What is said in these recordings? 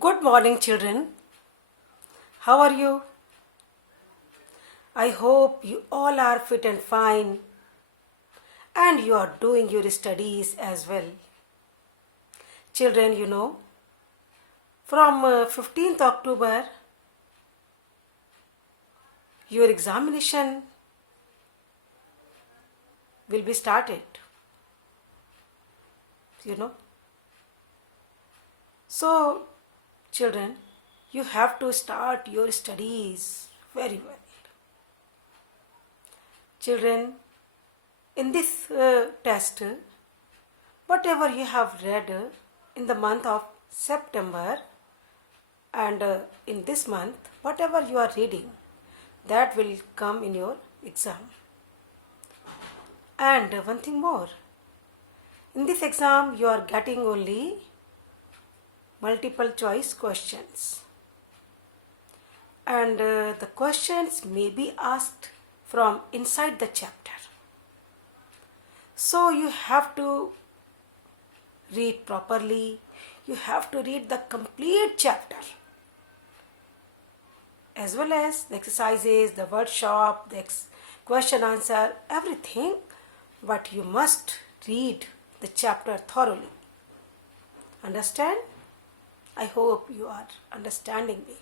Good morning, children. How are you? I hope you all are fit and fine and you are doing your studies as well. Children, from 15th October, your examination will be started. So, children, you have to start your studies very well. Children, in this test, whatever you have read in the month of September and in this month, whatever you are reading, that will come in your exam. And one thing more, in this exam you are getting only multiple choice questions, and the questions may be asked from inside the chapter. So you have to read properly, you have to read the complete chapter as well as the exercises, the workshop, the question answer, everything, but you must read the chapter thoroughly. Understand? I hope you are understanding me.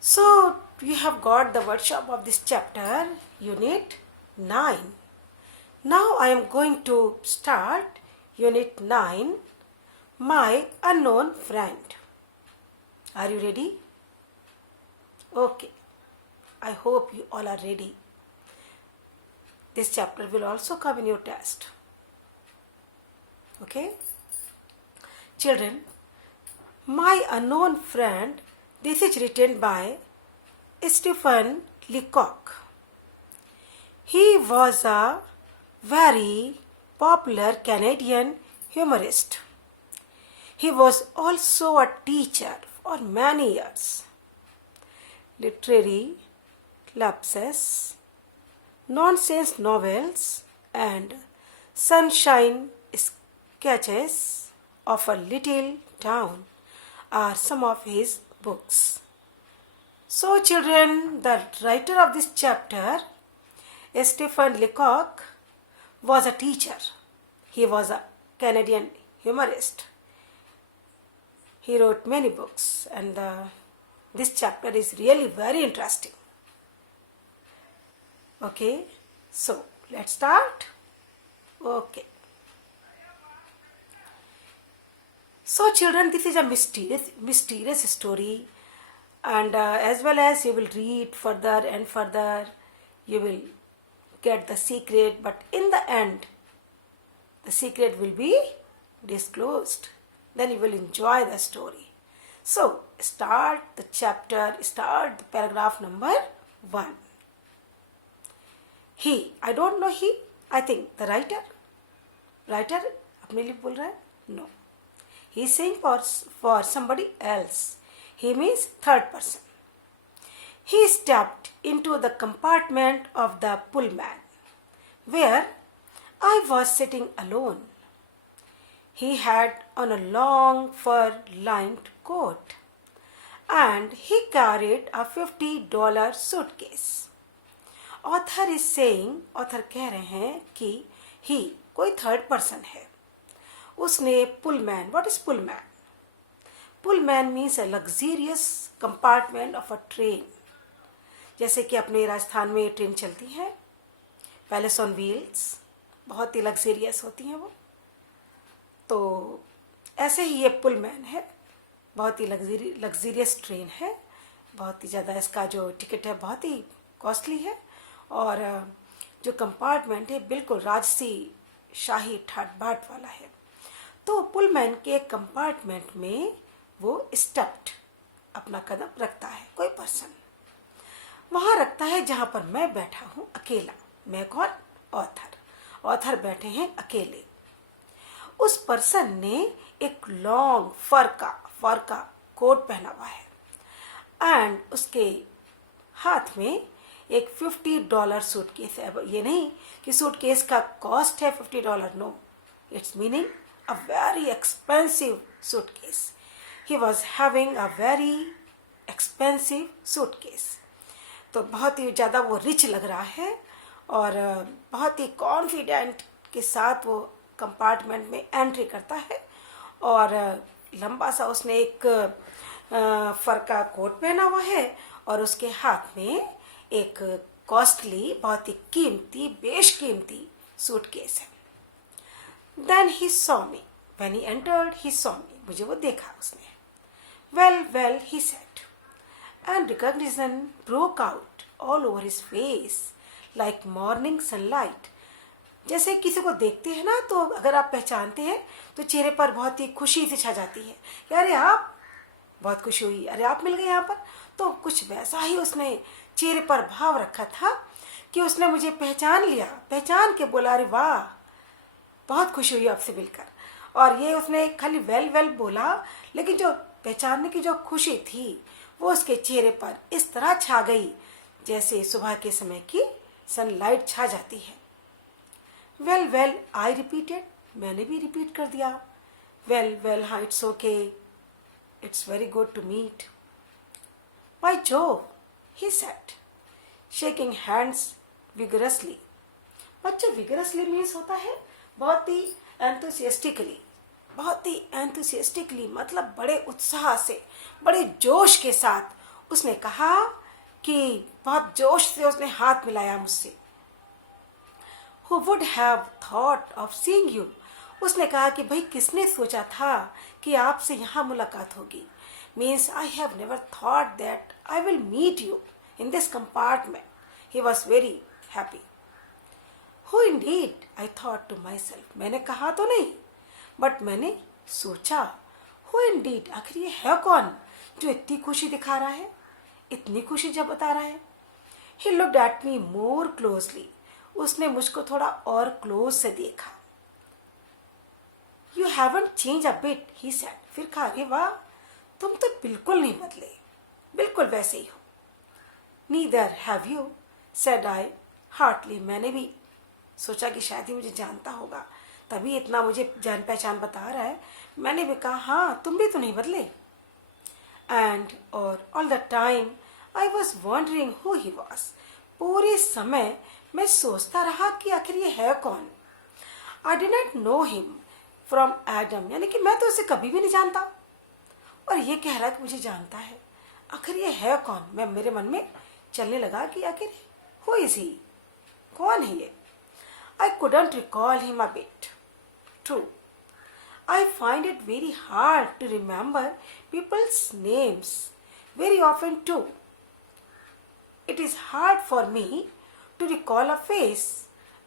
So you have got the workshop of this chapter, unit 9. Now I am going to start unit 9, my unknown friend. Are you ready? Okay. I hope you all are ready. This chapter will also come in your test. Okay? Children, my unknown friend, this is written by Stephen Leacock. He was a very popular Canadian humorist. He was also a teacher for many years. Literary lapses, nonsense novels, and sunshine sketches of a little town are some of his books. So children, the writer of this chapter, Stephen Leacock, was a teacher. He was a Canadian humorist. He wrote many books, and this chapter is really very interesting. Okay, so let's start. Okay. So children, this is a mysterious story, and as well as you will read further and further, you will get the secret, but in the end, the secret will be disclosed. Then you will enjoy the story. So start the chapter, start the paragraph number 1. He, I don't know he, I think the writer अपने लिए बोल रहा है? No. He is saying for somebody else. He means third person. He stepped into the compartment of the pullman where I was sitting alone. He had on a long fur-lined coat and he carried a $50 suitcase. Author is saying, author कह रहे हैं कि he कोई third person है. उसने pullman, what is pullman? Pullman means a luxurious compartment of a train. जैसे कि अपने राजस्थान में ट्रेन चलती है, पैलेस ऑन व्हील्स, बहुत ही लग्जरियस होती हैं वो. तो ऐसे ही ये पुलमैन है, बहुत ही लग्जरियस ट्रेन है, बहुत ही ज़्यादा इसका जो टिकट है बहुत ही कॉस्टली है, और जो कंपार्टमेंट है बिल्कुल राजसी शाही ठाट बाट वाला है. तो पुलमैन के कंपार्टमेंट में वो स्टेप्ड अपना कदम रखता है, कोई पर्सन वहाँ रखता है जहाँ पर मैं बैठा हूँ अकेला. मैं कौन? ऑथर बैठे हैं अकेले. उस पर्सन ने एक लॉन्ग फर का कोट पहना हुआ है एंड उसके हाथ में एक $50 सूटकेस है. ये नहीं कि सूटकेस का कॉस्ट है $50, no, it's meaning a very expensive suitcase. He was having a very expensive suitcase. तो बहुत ही ज़्यादा वो रिच लग रहा है और बहुत ही कॉन्फिडेंट के साथ वो कंपार्टमेंट में एंट्री करता है और लंबा सा उसने एक फर का कोट पहना हुआ है और उसके हाथ में एक कॉस्टली बहुत ही कीमती बेशकीमती सूटकेस है. Then he saw me. When he entered, he saw me. मुझे वो देखा उसने. Well, well, he said. And recognition broke out all over his face like morning sunlight. जैसे किसी को देखते हैं ना तो अगर आप पहचानते हैं तो चेहरे पर बहुत ही खुशी से छा जाती है. यार आप बहुत खुशी हुई, अरे आप मिल गए यहाँ पर. तो कुछ वैसा ही उसने चेहरे पर भाव रखा था कि उसने मुझे पहचान लिया, पहचान के बोला अरे वाह बहुत खुशी हुई आपसे मिलकर. और ये उसने खाली वेल वेल बोला, लेकिन जो पहचानने की जो खुशी थी वो उसके चेहरे पर इस तरह छा गई जैसे सुबह के समय की सनलाइट छा जाती है. वेल वेल आई रिपीटेड, मैंने भी रिपीट कर दिया. वेल वेल हाँ it's okay, it's very good to meet. By Jove, he said, shaking hands vigorously. बच्चों vigorously means होता है बहुत ही enthusiastically, बहुत ही enthusiastically मतलब बड़े उत्साह से, बड़े जोश के साथ उसने कहा कि बहुत जोश से उसने हाथ मिलाया मुझसे. Who would have thought of seeing you? उसने कहा कि भाई किसने सोचा था कि आपसे यहाँ मुलाकात होगी. Means I have never thought that I will meet you in this compartment. He was very happy. Who indeed? I thought to myself. मैंने कहा तो नहीं, but मैंने सोचा. Who indeed? आखिर ये है कौन जो इतनी खुशी दिखा रहा है, इतनी खुशी जब बता रहा है. He looked at me more closely. उसने मुझको थोड़ा और क्लोज से देखा. You haven't changed a bit, he said. फिर कहा अरे वाह तुम तो बिल्कुल नहीं बदले, बिल्कुल वैसे ही हो. Neither have you, said I heartily. मैंने भी सोचा कि शायद ही मुझे जानता होगा, तभी इतना मुझे जान पहचान बता रहा है. मैंने भी कहा हाँ तुम भी तो नहीं बदले. And or all the time I was wondering who he was. पूरे समय मैं सोचता रहा कि आखिर ये है कौन. I did not know him from Adam. यानी कि मैं तो उसे कभी भी नहीं जानता और ये कह रहा कि मुझे जानता है. आखिर ये है कौन. मैं मेरे मन में चलने लगा कि आखिर who is he, कौन है ये. I couldn't recall him a bit. True, I find it very hard to remember people's names very often too. It is hard for me to recall a face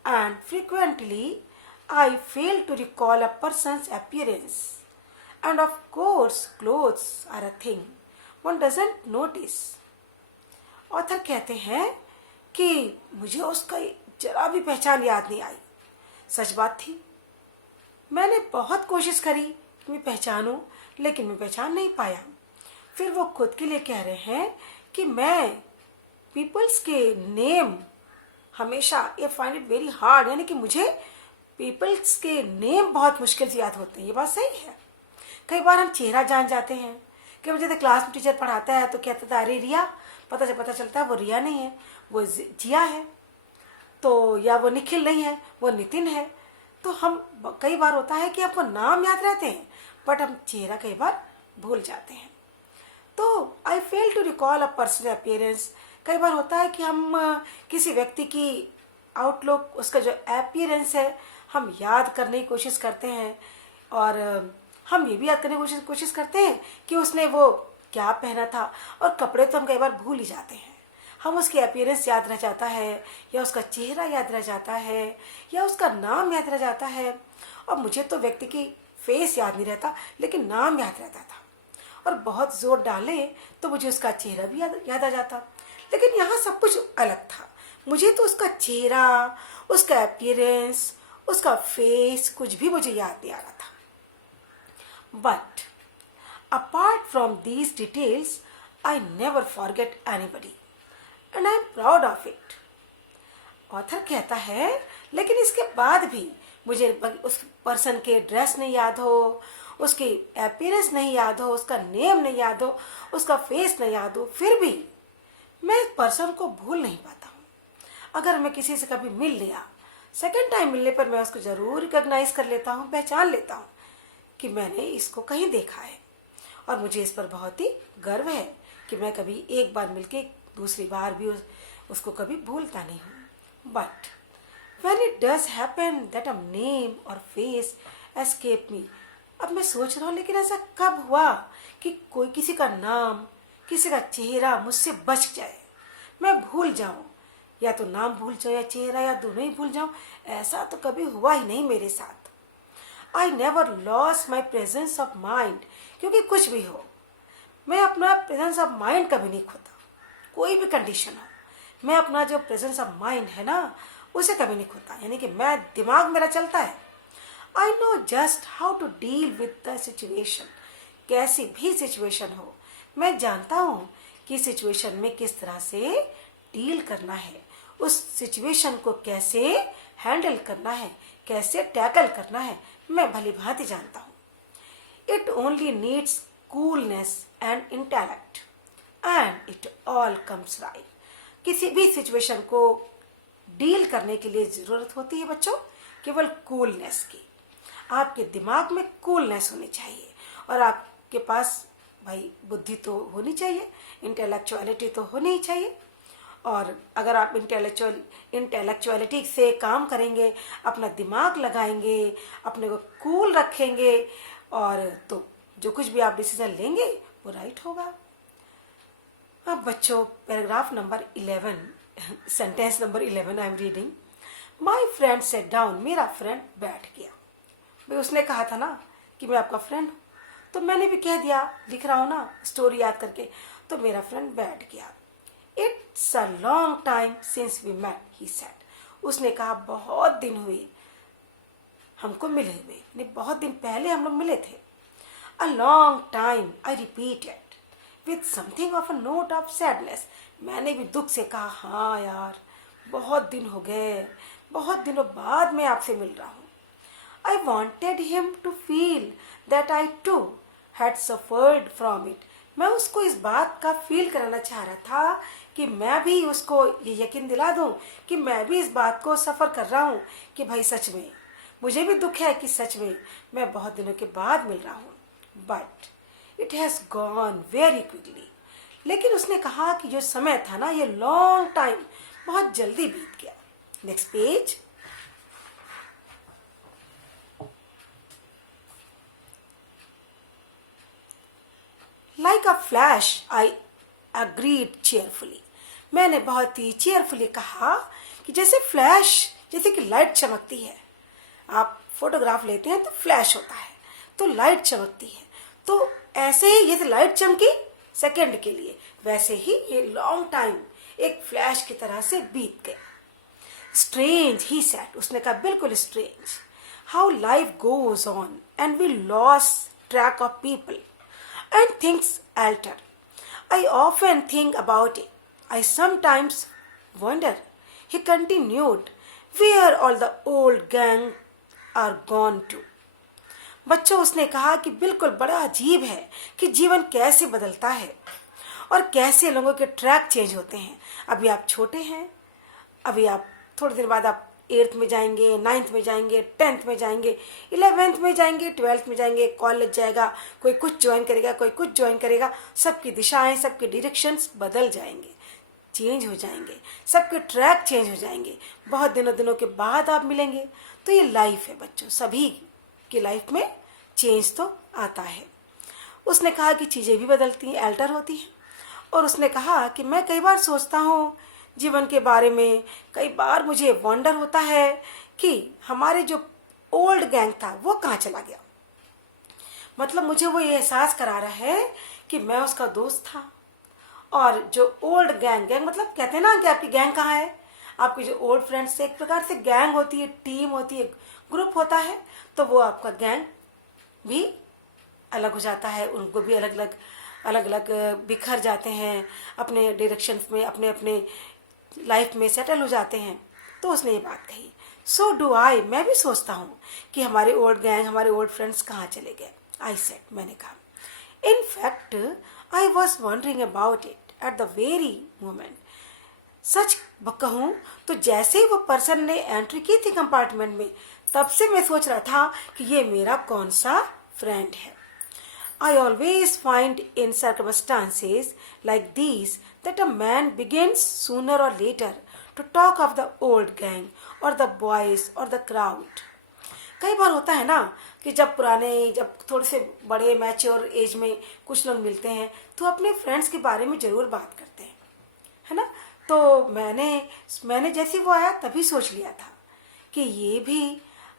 and frequently I fail to recall a person's appearance. And of course clothes are a thing one doesn't notice. Author कहते हैं कि मुझे उसका जरा भी पहचान याद नहीं आई. सच बात थी, मैंने बहुत कोशिश करी कि मैं पहचानूं, लेकिन मैं पहचान नहीं पाया. फिर वो खुद के लिए कह रहे हैं कि मैं पीपल्स के नेम हमेशा ये फाइंड इट वेरी हार्ड, यानी कि मुझे पीपल्स के नेम बहुत मुश्किल से याद होते हैं. ये बात सही है. कई बार हम चेहरा जान जाते हैं कि मुझे क्लास में टीचर पढ़ाता है तो कहता था अरे रिया, पता चलता है वो रिया नहीं है, वो जिया है, तो या वो निखिल नहीं है, वो नितिन है. तो हम कई बार होता है कि आपको नाम याद रहते हैं बट हम चेहरा कई बार भूल जाते हैं. तो I fail to recall a person appearance. कई बार होता है कि हम किसी व्यक्ति की आउटलुक, उसका जो अपीयरेंस है हम याद करने की कोशिश करते हैं और हम ये भी याद करने की कोशिश करते हैं कि उसने वो क्या पहना था. और कपड़े तो हम कई बार भूल ही जाते हैं. हम उसकी अपीयरेंस याद रह जाता है या उसका चेहरा याद रह जाता है या उसका नाम याद रह जाता है. और मुझे तो व्यक्ति की फेस याद नहीं रहता लेकिन नाम याद रहता था. और बहुत जोर डाले तो मुझे उसका चेहरा भी याद आ जाता. लेकिन यहाँ सब कुछ अलग था. मुझे तो उसका चेहरा, उसका अपीयरेंस, उसका फेस कुछ भी मुझे याद नहीं आ रहा था. But apart from these details, I never forget anybody, and I am proud of it. Author कहता है लेकिन इसके बाद भी मुझे उस पर्सन के ड्रेस नहीं याद हो, उसकी अपीयरेंस नहीं याद हो, उसका नेम नहीं याद हो, उसका फेस नहीं याद हो, फिर भी मैं इस पर्सन को भूल नहीं पाता हूँ। अगर मैं किसी से कभी मिल लिया, सेकेंड टाइम मिलने पर मैं उसको ज़रूर रिकॉग्नाइज कर लेता हूँ, पहचान लेता हूँ कि मैंने इसको कहीं देखा है। और मुझे इस पर बहुत ही गर्व है कि मैं कभी एक बार मिलके दूसरी बार भी उसको कभी भूलता नहीं हूँ। But when it does happen that a name or face escape me, अब मैं सोच रहा हूँ लेकिन ऐसा कब हुआ कि कोई किसी का नाम, किसी का चेहरा मुझसे बच जाए, मैं भूल जाऊँ, या तो नाम भूल जाऊँ या चेहरा, या दोनों ही भूल जाऊँ। ऐसा तो कभी हुआ ही नहीं मेरे साथ। I never loss my presence of mind, क्योंकि कुछ भी हो मैं अपना प्रेजेंस ऑफ माइंड कभी नहीं खोता। कोई भी कंडीशन हो मैं अपना जो प्रेजेंस ऑफ माइंड है ना उसे कभी नहीं खोता, यानी कि मैं दिमाग मेरा चलता है। I know just how to deal with the situation, कैसी भी सिचुएशन हो मैं जानता हूँ कि सिचुएशन में किस तरह से डील करना है, उस सिचुएशन को कैसे हैंडल करना है, कैसे टैकल करना है, मैं भली भांति जानता हूँ। It only needs coolness and intellect and it all comes right. किसी भी सिचुएशन को डील करने के लिए ज़रूरत होती है बच्चों केवल कूलनेस की। आपके दिमाग में कूलनेस होनी चाहिए और आपके पास भाई बुद्धि तो होनी चाहिए, इंटेलेक्चुअलिटी तो होनी ही चाहिए। और अगर आप इंटेलेक्चुअलिटी से काम करेंगे, अपना दिमाग लगाएंगे, अपने को कूल रखेंगे, और तो जो कुछ भी आप डिसीजन लेंगे वो राइट होगा। अब बच्चों paragraph number 11, sentence number 11 I am reading. My friend set down, मेरा फ्रेंड बैठ गया। भाई उसने कहा था ना कि मैं आपका फ्रेंड हूँ, तो मैंने भी कह दिया, लिख रहा हूँ ना स्टोरी याद करके, तो मेरा फ्रेंड बैठ गया। It's a long time since we met, he said. उसने कहा बहुत दिन हुए हमको मिले हुए, नहीं बहुत दिन पहले हम लोग मिले थे। अ long time, I repeated with something of a note of sadness. मैंने भी दुख से कहा हाँ यार बहुत दिन हो गए, बहुत दिनों बाद मैं आपसे मिल रहा हूँ। I wanted him to feel that I too had suffered from it. मैं उसको इस बात का फील कराना चाह रहा था कि मैं भी उसको ये यकीन दिला दूं कि मैं भी इस बात को सफ़र कर रहा हूँ कि भाई सच में मुझे भी दुख है कि सच में मैं बहुत दिनों के बाद मिल रहा हूँ। But it has gone very quickly. लेकिन उसने कहा कि जो समय था ना ये लॉन्ग टाइम बहुत जल्दी बीत गया। Next page. Like a flash I agreed cheerfully. मैंने बहुत ही चेयरफुली कहा कि जैसे फ्लैश, जैसे कि लाइट चमकती है, आप फोटोग्राफ लेते हैं तो फ्लैश होता है तो लाइट चमकती है, तो ऐसे ही जैसे लाइट चमकी सेकंड के लिए, वैसे ही ये लॉन्ग टाइम एक फ्लैश की तरह से बीत गया। स्ट्रेंज ही सेड, उसने कहा बिल्कुल strange, how life goes on and we loss track of people and things alter. I often think about it. I sometimes wonder, he continued, where all the old gang are gone to. बच्चों उसने कहा कि बिल्कुल बड़ा अजीब है कि जीवन कैसे बदलता है और कैसे लोगों के ट्रैक चेंज होते हैं। अभी आप छोटे हैं, अभी आप थोड़ी देर बाद आप 8th में जाएंगे, 9th में जाएंगे, 10th में जाएंगे, 11th में जाएंगे, 12th में जाएंगे, कॉलेज जाएगा, कोई कुछ ज्वाइन करेगा, कोई कुछ ज्वाइन करेगा, सबकी दिशाएं, सबके डायरेक्शंस बदल जाएंगे, चेंज हो जाएंगे, सबके ट्रैक चेंज हो जाएंगे। बहुत दिनों के बाद आप मिलेंगे। तो ये लाइफ है बच्चों, सभी की लाइफ में चेंज तो आता है। उसने कहा कि चीज़ें भी बदलती हैं, अल्टर होती हैं। और उसने कहा कि मैं कई बार सोचता हूँ जीवन के बारे में, कई बार मुझे वंडर होता है कि हमारे जो ओल्ड गैंग था वो कहाँ चला गया। मतलब मुझे वो ये एहसास करा रहा है कि मैं उसका दोस्त था, और जो ओल्ड गैंग मतलब कहते हैं ना कि आपकी गैंग कहाँ है, आपके जो ओल्ड फ्रेंड्स से एक प्रकार से गैंग होती है, टीम होती है, ग्रुप होता है, तो वो आपका गैंग भी अलग हो जाता है, उनको भी अलग अलग बिखर जाते हैं, अपने डायरेक्शंस में अपने अपने लाइफ में सेटल हो जाते हैं। तो उसने ये बात कही, सो डू आई, मैं भी सोचता हूँ कि हमारे ओल्ड गैंग, हमारे ओल्ड फ्रेंड्स कहाँ चले गए। I said, मैंने कहा. In fact, I was wondering about it at the very moment. सच कहूँ तो जैसे ही वो पर्सन ने एंट्री की थी कंपार्टमेंट में, तब से मैं सोच रहा था कि ये मेरा कौन सा फ्रेंड है. I always find in circumstances like these that a man begins sooner or later to talk of the old gang or the boys or the crowd. कई बार होता है ना कि जब थोड़े से बड़े मैच्योर एज में कुछ लोग मिलते हैं तो अपने फ्रेंड्स के बारे में ज़रूर बात करते हैं, है ना. तो मैंने जैसे वो आया तभी सोच लिया था कि ये भी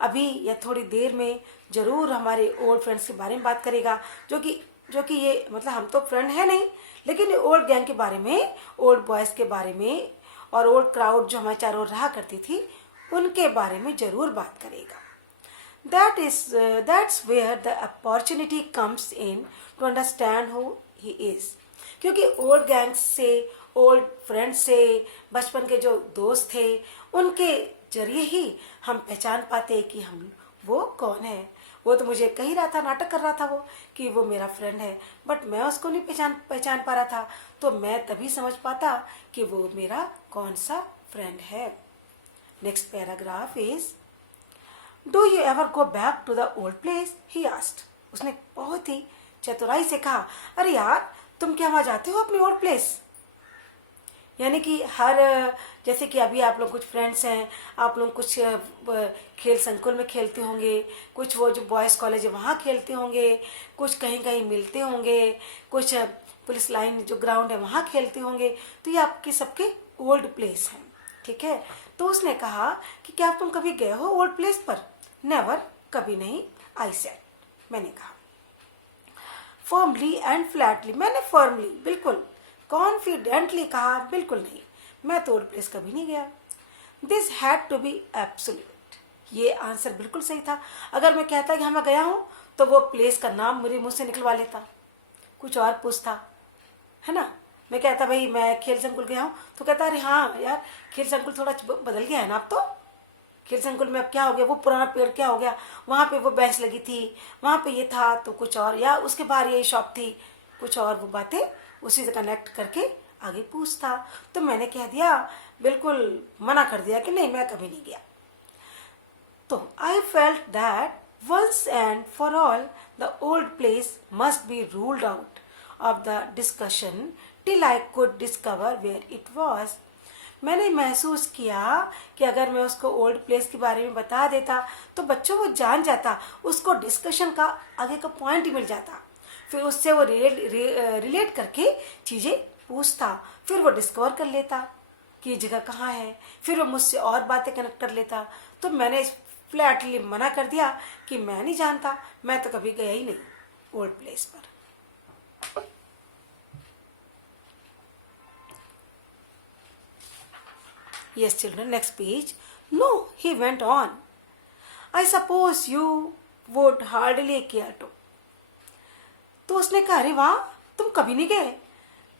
अभी या थोड़ी देर में ज़रूर हमारे ओल्ड फ्रेंड्स के बारे में बात करेगा, जो कि ये मतलब हम तो फ्रेंड है नहीं, लेकिन ओल्ड गैंग के बारे में, ओल्ड बॉयज़ के बारे में और ओल्ड क्राउड जो हमारे चारों ओर रहा करती थी उनके बारे में ज़रूर बात करेगा. That's where the opportunity comes in to understand who he is. क्योंकि ओल्ड गैंग से, ओल्ड फ्रेंड से, बचपन के जो दोस्त थे उनके जरिए ही हम पहचान पाते कि वो कौन है. वो तो मुझे कह ही रहा था, नाटक कर रहा था वो कि वो मेरा फ्रेंड है, बट मैं उसको नहीं पहचान पा रहा था. तो मैं तभी समझ पाता कि वो मेरा कौन सा फ्रेंड है. Next paragraph is, do you ever go back to the old place, he asked. उसने बहुत ही चतुराई से कहा, अरे यार तुम क्या वहाँ जाते हो अपनी ओल्ड प्लेस. यानी कि जैसे कि अभी आप लोग कुछ फ्रेंड्स हैं, आप लोग कुछ खेल संकुल में खेलते होंगे, कुछ वो जो बॉयज़ कॉलेज है वहाँ खेलते होंगे, कुछ कहीं कहीं मिलते होंगे, कुछ पुलिस लाइन जो ग्राउंड है वहाँ खेलते होंगे. तो ये आपके सबके ओल्ड प्लेस हैं, ठीक है. तो उसने कहा कि क्या तुम कभी गए हो ओल्ड प्लेस पर. नेवर, कभी नहीं. आई सेड, मैंने कहा. फर्मली एंड फ्लैटली, मैंने फर्मली बिल्कुल कॉन्फिडेंटली कहा, बिल्कुल नहीं, मैं तो ओल्ड प्लेस कभी नहीं गया. This had to be absolute, ये आंसर बिल्कुल सही था. अगर मैं कहता कि हाँ मैं गया हूँ तो वो प्लेस का नाम मेरे मुंह से निकलवा लेता, कुछ और पूछता, है ना. मैं कहता भाई मैं खेल संकुल गया हूँ तो कहता अरे हाँ यार खेल संकुल थोड़ा बदल गया है ना, अब तो खेल संकुल में अब क्या हो गया, वो पुराना पेड़ क्या हो गया, वहाँ पे वो बेंच लगी थी, वहाँ पे ये था तो कुछ और, या उसके बाहर ये शॉप थी, कुछ और वो बातें उसी से कनेक्ट करके आगे पूछता. तो मैंने कह दिया, बिल्कुल मना कर दिया कि नहीं मैं कभी नहीं गया. तो I felt that once and for all the old place must be ruled out of the discussion till I could discover where it was. मैंने महसूस किया कि अगर मैं उसको ओल्ड प्लेस के बारे में बता देता तो बच्चों वो जान जाता, उसको डिस्कशन का आगे का पॉइंट मिल जाता, फिर उससे वो रिलेट करके चीज़ें पूछता, फिर वो डिस्कवर कर लेता कि ये जगह कहाँ है, फिर वो मुझसे और बातें कनेक्ट कर लेता. तो मैंने फ्लैटली मना कर दिया कि मैं नहीं जानता, मैं तो कभी गया ही नहीं ओल्ड प्लेस पर. Yes, children, next page. No, he went on. I suppose you would hardly care to. तो उसने कहा, अरे वाह तुम कभी नहीं गए,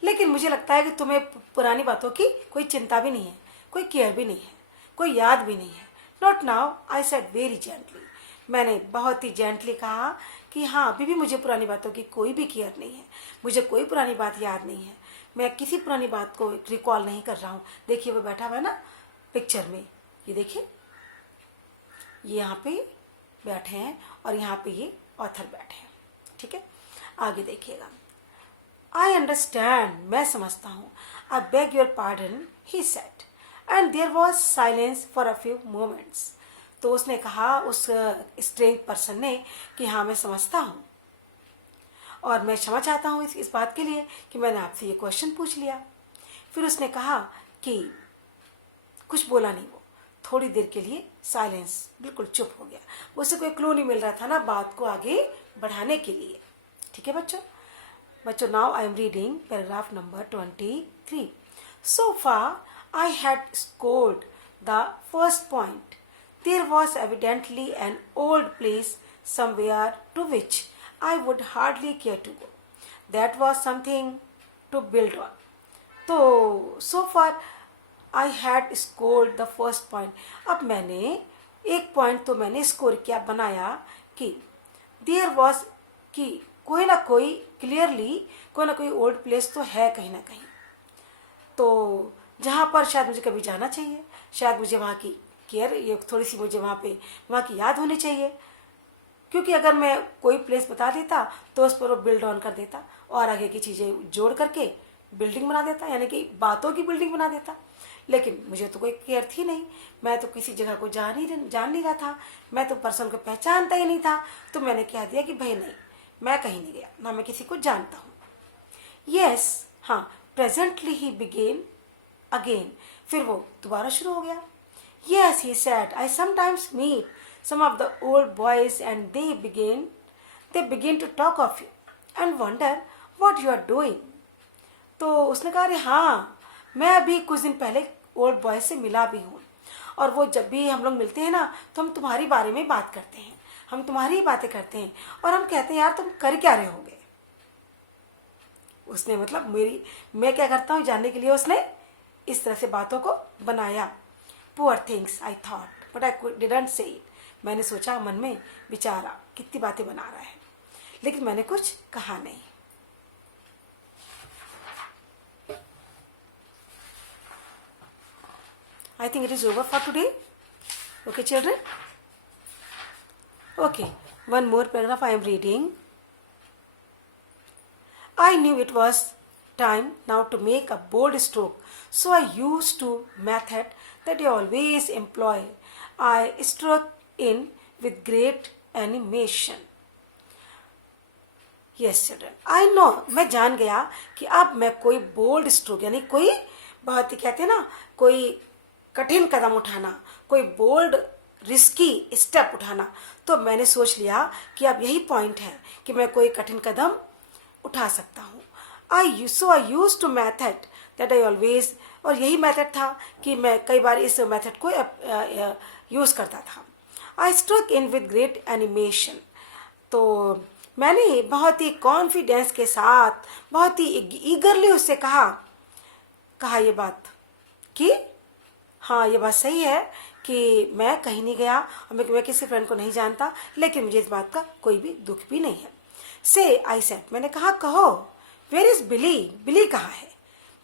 लेकिन मुझे लगता है कि तुम्हें पुरानी बातों की कोई चिंता भी नहीं है, कोई केयर भी नहीं है, कोई याद भी नहीं है. Not now, I said very gently. मैंने बहुत ही जेंटली कहा कि हाँ अभी भी मुझे पुरानी बातों की कोई भी केयर नहीं है, मुझे कोई पुरानी बात याद नहीं है, मैं किसी पुरानी बात को रिकॉल नहीं कर रहा हूँ. देखिए वो बैठा हुआ है ना पिक्चर में, ये देखिए, ये यहाँ पे बैठे हैं और यहाँ पे ये ऑथर बैठे हैं, ठीक है. आगे देखिएगा. आई अंडरस्टैंड, मैं समझता हूँ. I beg your pardon, he said, and there was silence for a few moments. तो उसने कहा, उस स्ट्रेंज पर्सन ने, कि हाँ मैं समझता हूँ और मैं क्षमा चाहता हूँ इस बात के लिए कि मैंने आपसे ये क्वेश्चन पूछ लिया. फिर उसने कहा कि कुछ बोला नहीं, वो थोड़ी देर के लिए साइलेंस, बिल्कुल चुप हो गया. उसे कोई क्लू नहीं मिल रहा था ना बात को आगे बढ़ाने के लिए. ठीक है बच्चों, now I am reading paragraph number 23. So far I had scored the first point. There was evidently an old place somewhere to which I would hardly care to go. That was something to build on. तो so far I had scored the first point. अब मैंने एक point तो मैंने score किया, बनाया कि there was कि कोई ना कोई क्लियरली कोई ना कोई ओल्ड प्लेस तो है कहीं ना कहीं, तो जहाँ पर शायद मुझे कभी जाना चाहिए, शायद मुझे वहाँ की केयर, ये थोड़ी सी मुझे वहाँ की याद होनी चाहिए, क्योंकि अगर मैं कोई प्लेस बता देता तो उस पर वो बिल्ड ऑन कर देता और आगे की चीज़ें जोड़ करके बिल्डिंग बना देता, यानी कि बातों की बिल्डिंग बना देता। लेकिन मुझे तो कोई केयर थी नहीं, मैं तो किसी जगह को जान नहीं रहा था, मैं तो पर्सन को पहचानता ही नहीं था। तो मैंने कह दिया कि भाई नहीं, मैं कहीं नहीं गया, ना मैं किसी को जानता हूँ। यस, हाँ, प्रेजेंटली ही बिगेन अगेन, फिर वो दोबारा शुरू हो गया। Yes, he said, I sometimes meet some of the old boys and they begin to talk of you and wonder what you are doing. तो उसने कहा, अरे हाँ, मैं अभी कुछ दिन पहले ओल्ड बॉय से मिला भी हूँ, और वो जब भी हम लोग मिलते हैं ना तो हम तुम्हारी बारे में बात करते हैं, हम तुम्हारी ही बातें करते हैं, और हम कहते हैं यार तुम कर क्या रहे होगे। उसने मतलब मैं क्या करता हूँ जानने के लिए उसने इस तरह से बातों को बनाया। Poor things, I thought but I didn't say it, मैंने सोचा मन में, बेचारा कितनी बातें बना रहा है, लेकिन मैंने कुछ कहा नहीं। I think it is over for today. Okay, children? Okay, one more paragraph I am reading. I knew it was time now to make a bold stroke, so I used to method that I always employ. I struck in with great animation. Yes, children, I know, मैं जान गया कि अब मैं कोई bold stroke, यानी कोई बहुत ही कहते हैं ना, कोई कठिन कदम उठाना, कोई बोल्ड रिस्की स्टेप उठाना, तो मैंने सोच लिया कि अब यही पॉइंट है कि मैं कोई कठिन कदम उठा सकता हूँ। I use to method that I always, और यही मेथड था कि मैं कई बार इस मेथड को यूज़ करता था। I struck in with great animation, तो मैंने बहुत ही कॉन्फिडेंस के साथ, बहुत ही ईगरली उससे कहा ये बात कि हाँ, ये बात सही है कि मैं कहीं नहीं गया और मैं किसी फ्रेंड को नहीं जानता, लेकिन मुझे इस बात का कोई भी दुख भी नहीं है। से आई सेड, मैंने कहा कहो, वेयर इज बिली, बिली कहाँ है।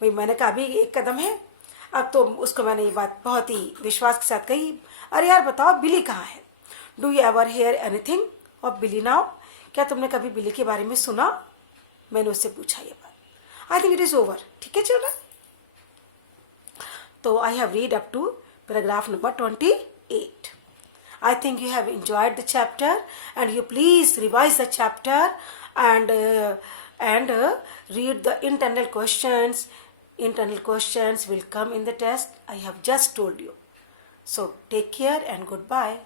भाई मैंने कहा अभी एक कदम है। अब तो उसको मैंने ये बात बहुत ही विश्वास के साथ कही, अरे यार बताओ बिली कहाँ है। Do you ever hear anything of Billy now, क्या तुमने कभी बिली के बारे में सुना, मैंने उससे पूछा ये बात। I think it is over. ठीक है चिल्ड्रन, तो I have read up to paragraph number 28. I think you have enjoyed the chapter, and you please revise the chapter and read the internal questions. Internal questions will come in the test. I have just told you. So take care and goodbye.